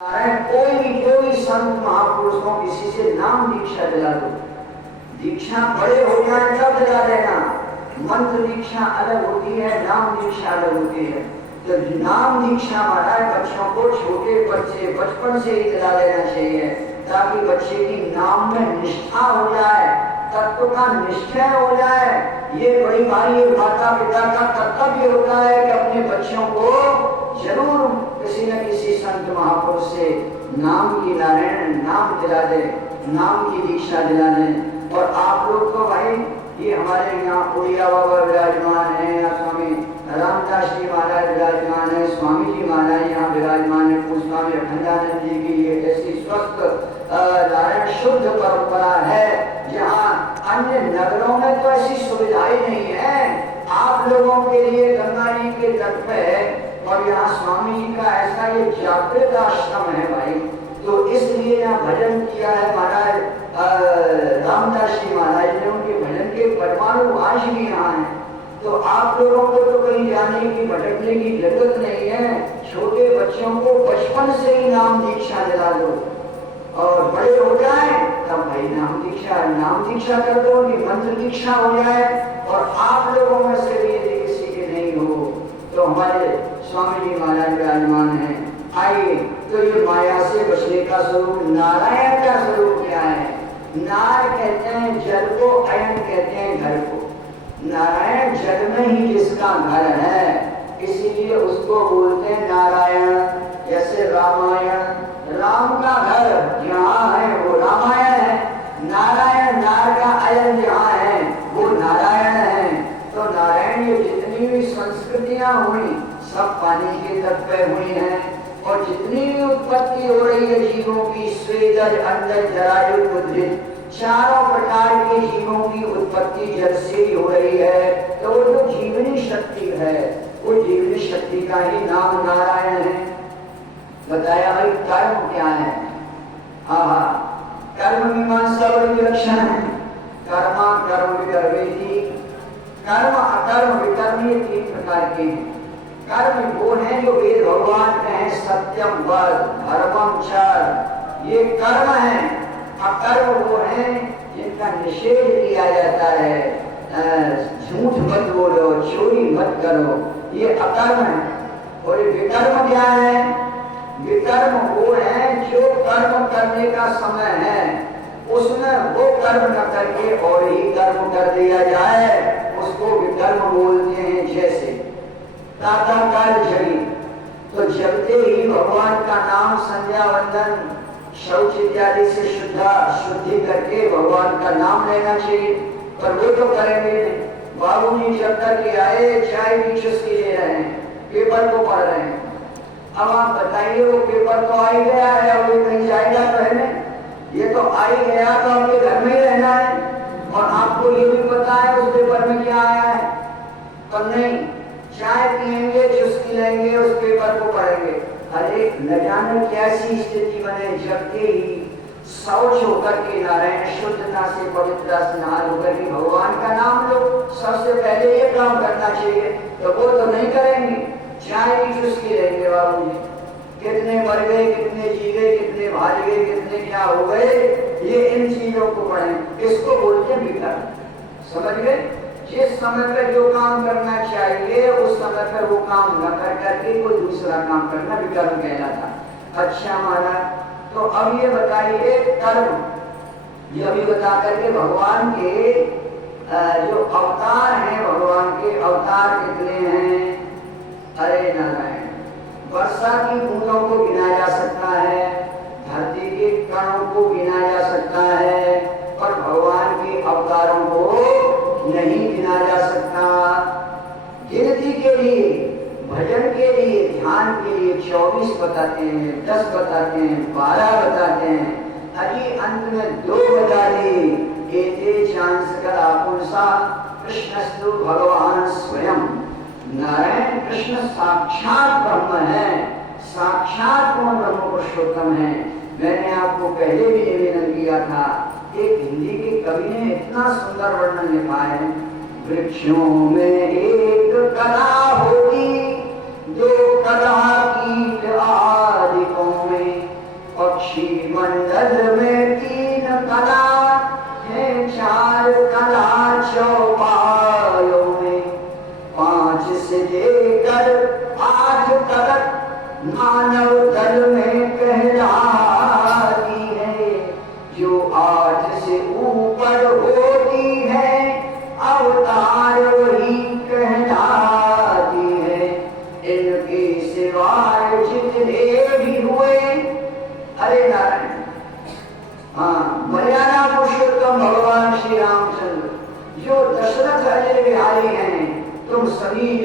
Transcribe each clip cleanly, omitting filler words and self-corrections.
कोई संत महापुरुषों किसी से नाम दीक्षा दिला दो, दीक्षा बड़े हो जाए तब दिला देना। मंत्र दीक्षा अलग होती है, नाम दीक्षा अलग होती है। तो नाम दीक्षा महाराज बच्चों को छोटे बच्चे बचपन से ही दिला देना चाहिए, ताकि बच्चे की नाम में निष्ठा हो जाए, तत्व का निश्चय हो जाए। ये बड़ी भारी माता पिता का कर्तव्य होता है कि अपने बच्चों को जरूर किसी न किसी संत महापुरुष से नाम की नारायण नाम दिला दे, नाम की दीक्षा दिला दे। और आप लोग तो भाई ये हमारे यहाँ उड़िया बाबा विराजमान है, स्वामी रामदास जी महाराज विराजमान है, स्वामी जी महाराज यहाँ विराजमान है, स्वामी अखंडानंद जी की ये ऐसी स्वस्थ नारायण शुद्ध परंपरा है, जहाँ अन्य नगरों में तो ऐसी सुविधाएं नहीं है। आप लोगों के लिए गंगा जी के तट पे और यहाँ स्वामी जी का ऐसा ये जागृत आश्रम है भाई, तो इसलिए यहाँ भजन किया है महाराज रामदास जी महाराज ने, उनके भजन के परमाणु आज भी यहाँ है। तो आप लोगों को तो कहीं जाने की भटकने की जरूरत नहीं है। छोटे बच्चों को बचपन से ही नाम दीक्षा दिला दो और बड़े हो जाए तब भाई नाम दीक्षा कर दो कि मंत्र दीक्षा हो जाए। और आप लोगों में से भी यदि किसी के नहीं हो तो हमारे स्वामी जी महाराज विराजमान है। आइए, तो ये माया से बचने का स्वरूप नारायण का स्वरूप क्या है? नार कहते हैं जल को, अयन कहते हैं घर को। नारायण जल में ही जिसका घर है, इसीलिए उसको बोलते हैं नारायण। जैसे रामायण, राम का घर जहाँ है वो रामायण है, नारायण नार का अयन जहाँ है वो नारायण है। तो नारायण ये जितनी भी संस्कृतियां हुई सब पानी के तट पे हुई हैं, और जितनी भी उत्पत्ति हो रही है जीवों की, स्वेदज अंडज जरायु उद्भिद, चारों प्रकार के जीवों की उत्पत्ति जल से ही हो रही है। तो वो जो जीवनी शक्ति है, वो जीवनी शक्ति का ही नाम नारायण है। बताया भाई कर्म क्या है? कर्म मीमांसा बड़ी विलक्षण है। कर्मा कर्म विकर्मेति, कर्म अकर्म विकर्म, ये तीन प्रकार के हैं। कर्म वो है जो वेद भगवान कहे सत्यम वद धर्मम चर, ये कर्म है। अकर्म वो है जिनका निषेध किया जाता है, झूठ मत बोलो, चोरी मत करो, ये अकर्म है। और विकर्म क्या है? विकर्म वो है जो कर्म करने का समय है उसमें वो कर्म न करके और ही कर्म कर दिया जाए, उसको विकर्म बोलते हैं। जैसे प्रातःकाल जगी तो जगते ही भगवान का नाम, संध्या वंदन, शौच इत्यादि से शुद्धि करके भगवान का नाम लेना चाहिए। पर वो तो करेंगे नहीं। बाबूजी जब तक के आए चाय की चुस्की ले रहे हैं, पेपर को पढ़ रहे हैं। अब आप बताइए वो पेपर तो आ ही गया है, अब ये कहीं जाएगा तो है नहीं, ये तो आ ही गया तो आपके घर में ही रहना है। और आपको ये भी पता है उस पेपर में क्या आया है, पर नहीं, चाय पिएंगे, चुस्की लेंगे, उस पेपर को पढ़ेंगे। अरे न जाने कैसी स्थिति बने, जबकि ही शौच होकर के नारायण शुद्धता से पवित्रता से नहा होकर के भगवान का नाम लो। सबसे पहले ये काम करना चाहिए, तो वो तो नहीं करेंगे, चाय की चुस्की लेंगे। बाबूजी कितने मर गए, कितने जी गए, कितने भाग गए, कितने क्या हो गए, ये इन चीजों को पढ़ें। इसको बोलते हैं विकर्म। समझ गए? जिस समय पर जो काम करना चाहिए उस समय पर वो काम न कर करके कोई दूसरा काम करना विकर्म कहलाता। अच्छा महाराज, तो अब ये बताइए कर्म, ये अभी बता करके भगवान के जो अवतार हैं, भगवान के अवतार कितने हैं? अरे नारायण, वर्षा की बूंदों को गिना जा सकता है, धरती के कणों को गिना जा सकता है, पर भगवान के अवतारों को नहीं गिना जा सकता। गिनती के लिए, भजन के लिए, ध्यान के लिए 24 बताते हैं, 10 बताते हैं, 12 बताते हैं, अजी अंत में 2 बता दी। एते चांस कर आपुंसा कृष्णस्तु भगवान स्वयं। नारायण कृष्ण साक्षात ब्रह्म है, साक्षात ब्रह्म पुरुषोत्तम है। मैंने आपको पहले भी निवेदन किया था, एक हिंदी के कवि ने इतना सुंदर वर्णन लिखा है, वृक्षों में एक कला होगी, दो कला कीट आदिकों में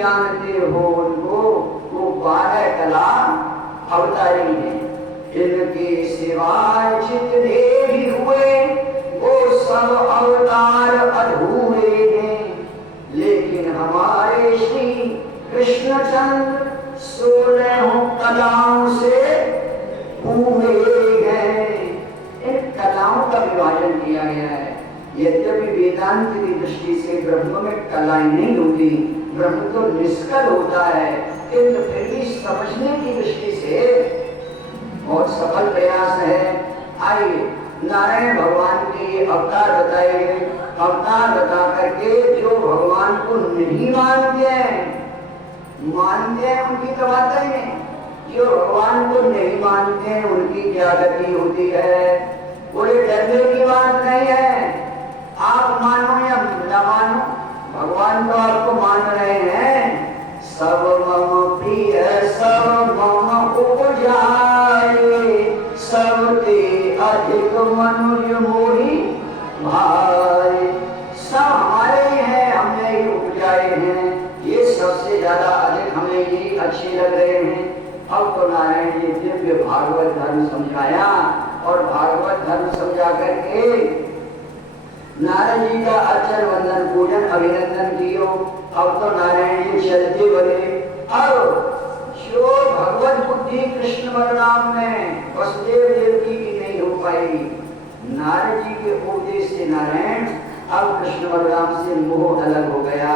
जानते हो उनको, वो 12 कला अवतारी है। इनके सिवाय जितने भी हुए वो सब अवतार अधूरे हैं, लेकिन हमारे श्री कृष्णचंद्र 16 कलाओं से पूरे हैं। इन कलाओं का विभाजन किया गया है। यद्यपि वेदांत की दृष्टि से ब्रह्म में कलाएं नहीं होती, ब्रह्म तो निष्कल होता है, किंतु फिर भी समझने की दृष्टि से बहुत सफल प्रयास है। आइए नारायण भगवान के ये अवतार बताए गए, अवतार बता करके जो भगवान को नहीं मानते हैं उनकी तो बात ही नहीं। जो भगवान को नहीं मानते हैं उनकी क्या गति होती है, बोले डरने की बात नहीं है। आप मानो या न मानो, भगवान तो आपको मान रहे हैं। सब मम प्रिय सब मम उपजाए, सबते अधिक मनुज मोहि भाई। सब हमारे ही हैं, हमने ही उपजाए हैं, ये सबसे ज्यादा अधिक हमें ये अच्छे लग रहे हैं। अब तो नारायण जी दिव्य भागवत धर्म समझाया, और भागवत धर्म समझा करके नारद जी का अर्चन वंदन पूजन अभिनंदन कियो। अब तो नारायण जी चलते बने। अब जो भगवत बुद्धि कृष्ण बलराम में वसुदेव देवकी की नहीं हो पाई, नारद जी के उपदेश से नारायण अब कृष्ण बलराम से मोह अलग हो गया,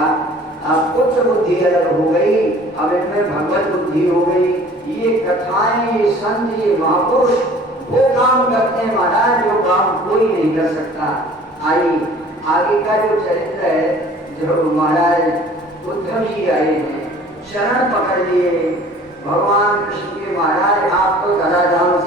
अब पुत्र बुद्धि अलग हो गई, अब इनमें भगवत बुद्धि हो गई। ये कथाएं, ये संत, ये महापुरुष वो काम करते हैं महाराज जो काम कोई नहीं कर सकता। आई आगे का जो चरित्र है, जो महाराज उद्धव जी आए हैं, शरण पकड़ लिए भगवान कृष्ण के। महाराज आप तो धराधाम से